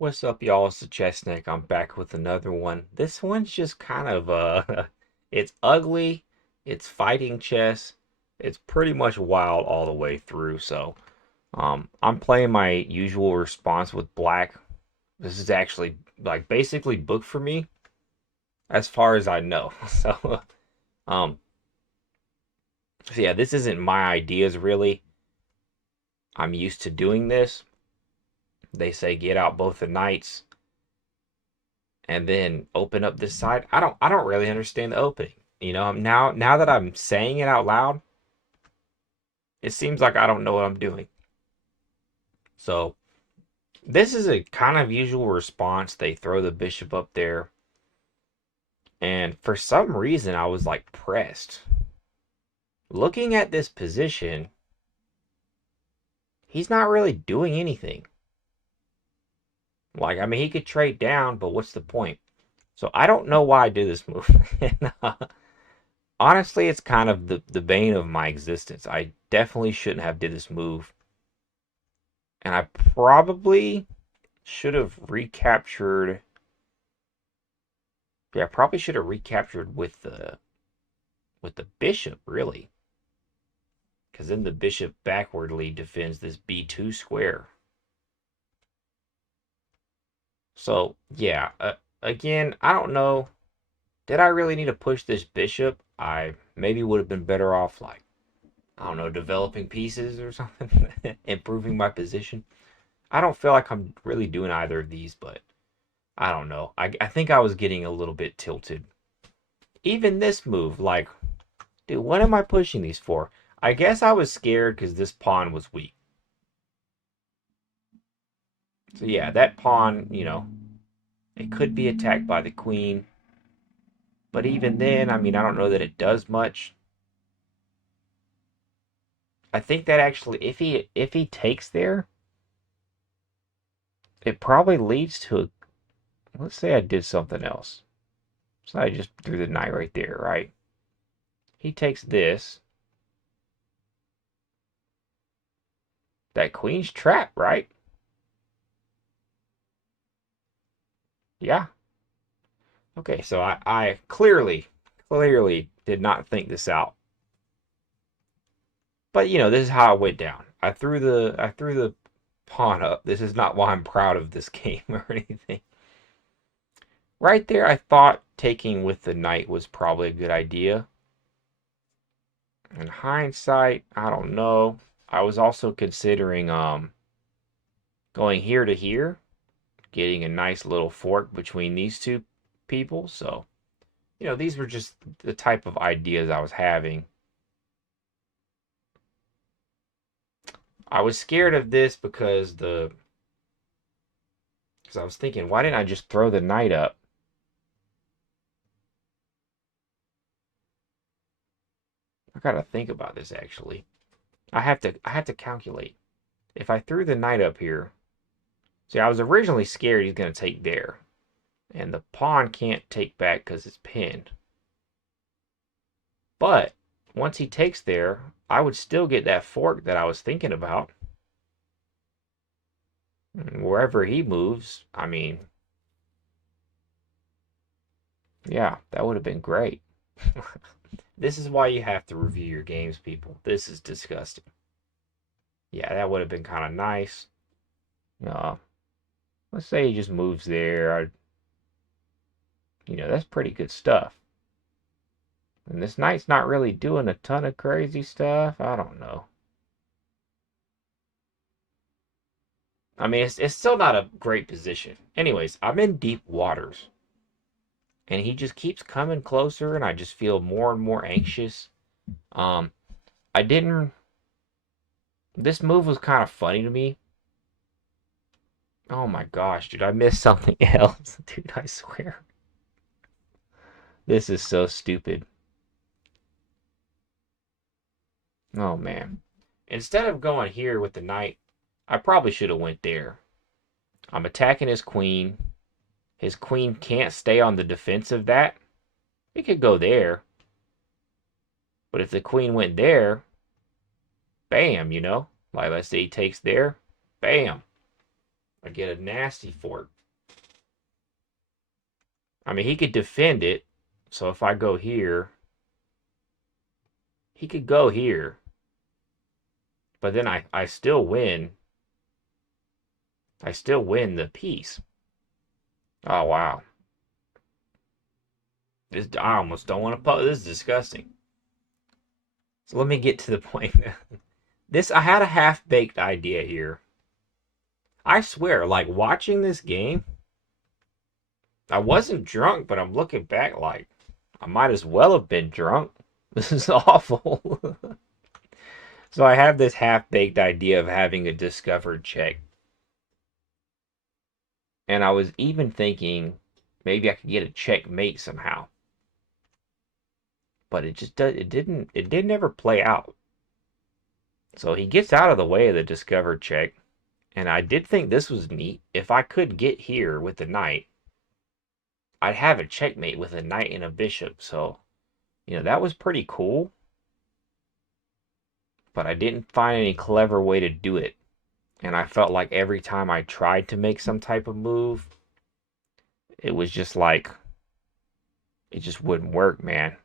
What's up, y'all? It's the Chestnut. I'm back with another one. This one's just kind of it's ugly, it's fighting chess, it's pretty much wild all the way through. I'm playing my usual response with black. This is actually like basically booked for me as far as I know. Um, so yeah, this isn't my ideas really. I'm used to doing this. They say get out both the knights and then open up this side. I don't really understand the opening. Now that I'm saying it out loud, it seems like I don't know what I'm doing. So this is a kind of usual response. They throw the bishop up there, and for some reason I was like pressed. Looking at this position, he's not really doing anything. Like, I mean, he could trade down, but what's the point? So I don't know why I did this move. Honestly, it's kind of the bane of my existence. I definitely shouldn't have did this move. And I probably should have recaptured. Yeah, I probably should have recaptured with the bishop, really. Because then the bishop backwardly defends this b2 square. So, yeah, again, I don't know. Did I really need to push this bishop? I maybe would have been better off, like, I don't know, developing pieces or something, improving my position. I don't feel like I'm really doing either of these, but I don't know. I think I was getting a little bit tilted. Even this move, like, dude, what am I pushing these for? I guess I was scared because this pawn was weak. So yeah, that pawn, it could be attacked by the queen. But even then, I mean, I don't know that it does much. I think that actually, if he takes there, it probably leads to a. Let's say I did something else. So I just threw the knight right there, right? He takes this. That queen's trapped, right? Yeah. Okay, so I clearly did not think this out. But this is how it went down. I threw the pawn up. This is not why I'm proud of this game or anything. Right there, I thought taking with the knight was probably a good idea. In hindsight, I don't know. I was also considering going here to here, getting a nice little fork between these two people. So, these were just the type of ideas I was having. I was scared of this because I was thinking, why didn't I just throw the knight up? I gotta think about this actually. I have to calculate. If I threw the knight up here, see, I was originally scared he's gonna take there, and the pawn can't take back because it's pinned. But once he takes there, I would still get that fork that I was thinking about. And wherever he moves, I mean, yeah, that would have been great. This is why you have to review your games, people. This is disgusting. Yeah, that would have been kind of nice. Uh, let's say he just moves there. That's pretty good stuff. And this knight's not really doing a ton of crazy stuff. I don't know. I mean, it's still not a great position. Anyways, I'm in deep waters. And he just keeps coming closer, and I just feel more and more anxious. Um, I didn't. This move was kind of funny to me. Oh my gosh, dude, I missed something else. Dude, I swear. This is so stupid. Oh man. Instead of going here with the knight, I probably should have went there. I'm attacking his queen. His queen can't stay on the defense of that. It could go there. But if the queen went there, bam, Like let's say he takes there, bam. I get a nasty fork. I mean, he could defend it. So if I go here, he could go here. But then I still win. I still win the piece. Oh, wow. I almost don't want to post. This is disgusting. So let me get to the point. I had a half-baked idea here. I swear, like watching this game, I wasn't drunk, but I'm looking back like I might as well have been drunk. This is awful. So I have this half-baked idea of having a discovered check. And I was even thinking maybe I could get a checkmate somehow. But it didn't ever play out. So he gets out of the way of the discovered check. And I did think this was neat. If I could get here with the knight, I'd have a checkmate with a knight and a bishop. So, that was pretty cool. But I didn't find any clever way to do it. And I felt like every time I tried to make some type of move, it was just like, it just wouldn't work, man.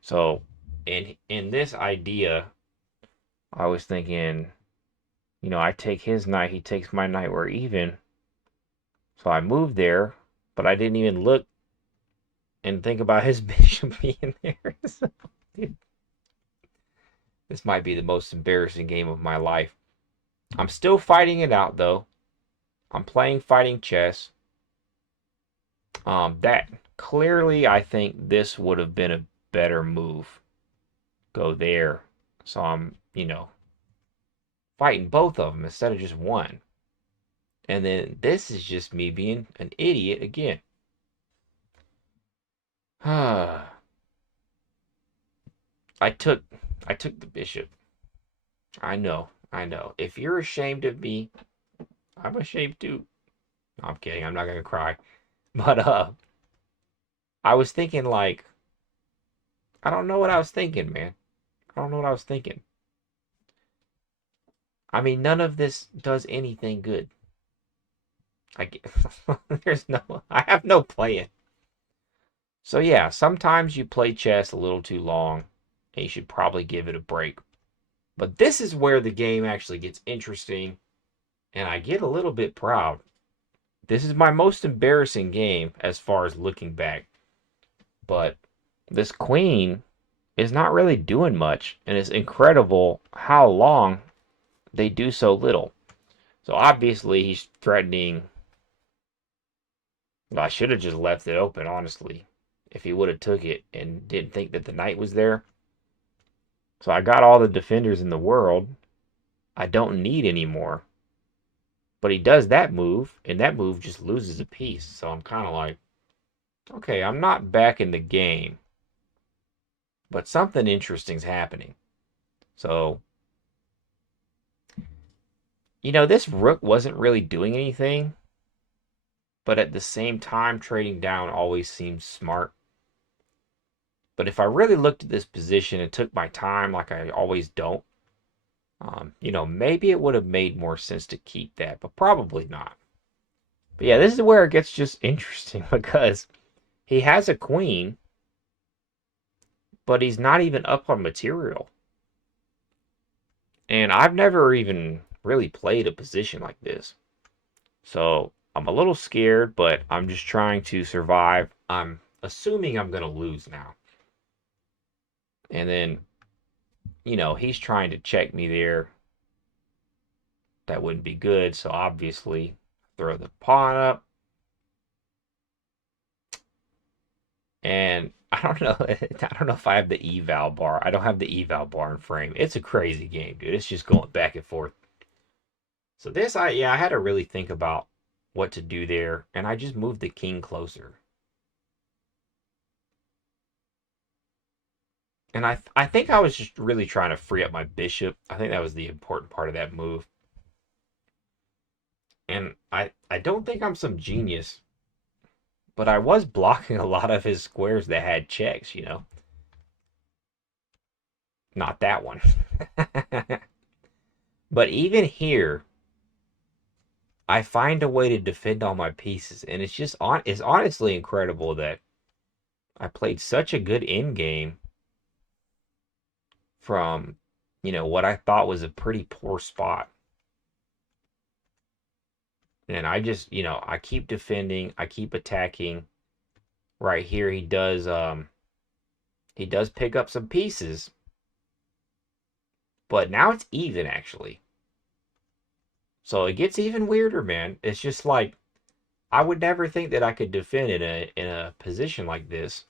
So, in this idea, I was thinking, I take his knight, he takes my knight, we're even. So I moved there, but I didn't even look and think about his bishop being there. So, this might be the most embarrassing game of my life. I'm still fighting it out though. I'm playing fighting chess. That clearly I think this would have been a better move. Go there. So I'm, fighting both of them instead of just one. And then this is just me being an idiot again. I took I took the bishop. I know. I know. If you're ashamed of me, I'm ashamed too. No, I'm kidding. I'm not gonna cry. But I was thinking like I don't know what I was thinking, man. I don't know what I was thinking. I mean, none of this does anything good. I get, I have no plan. So yeah, sometimes you play chess a little too long, and you should probably give it a break. But this is where the game actually gets interesting, and I get a little bit proud. This is my most embarrassing game as far as looking back. But this queen is not really doing much, and it's incredible how long they do so little. So obviously he's threatening. Well, I should have just left it open, honestly, if he would have took it and didn't think that the knight was there. So I got all the defenders in the world. I don't need any more. But he does that move, and that move just loses a piece. So I'm kind of like, okay, I'm not back in the game, but something interesting's happening. So, this rook wasn't really doing anything, but at the same time, trading down always seems smart. But if I really looked at this position and took my time like I always don't, maybe it would have made more sense to keep that, but probably not. But yeah, this is where it gets just interesting because he has a queen, but he's not even up on material. And I've never even really played a position like this. So I'm a little scared, but I'm just trying to survive. I'm assuming I'm going to lose now. And then, he's trying to check me there. That wouldn't be good. So obviously, throw the pawn up. And I don't know. I don't know if I have the eval bar. I don't have the eval bar in frame. It's a crazy game, dude. It's just going back and forth. So I had to really think about what to do there, and I just moved the king closer. And I think I was just really trying to free up my bishop. I think that was the important part of that move. And I don't think I'm some genius, but I was blocking a lot of his squares that had checks. Not that one. But even here, I find a way to defend all my pieces, and it's honestly incredible that I played such a good end game from, what I thought was a pretty poor spot. And I just, I keep defending, I keep attacking. Right here he does pick up some pieces, but now it's even actually. So it gets even weirder, man. It's just like I would never think that I could defend in a position like this.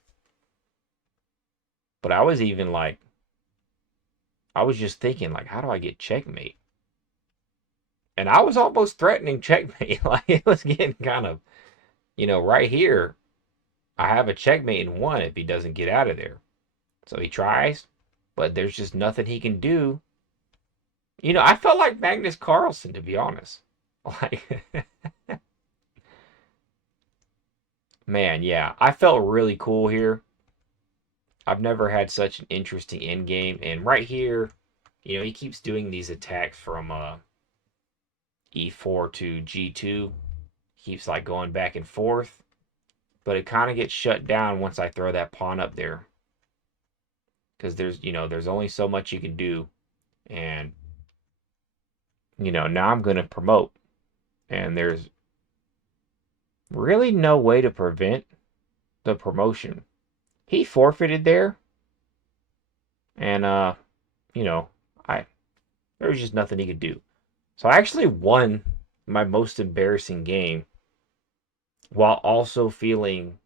But I was even like I was just thinking like how do I get checkmate? And I was almost threatening checkmate. Like it was getting kind of, right here, I have a checkmate in one if he doesn't get out of there. So he tries, but there's just nothing he can do. I felt like Magnus Carlsen, to be honest. Like, man, yeah, I felt really cool here. I've never had such an interesting end game. And right here, he keeps doing these attacks from E4 to G2. Keeps like going back and forth. But it kind of gets shut down once I throw that pawn up there. Because there's only so much you can do. And, now I'm going to promote. And there's really no way to prevent the promotion. He forfeited there. And, you know, I there was just nothing he could do. So I actually won my most embarrassing game while also feeling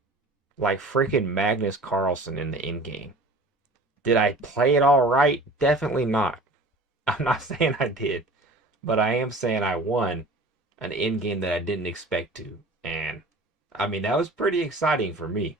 like freaking Magnus Carlsen in the end game. Did I play it all right? Definitely not. I'm not saying I did, but I am saying I won an end game that I didn't expect to. And I mean, that was pretty exciting for me.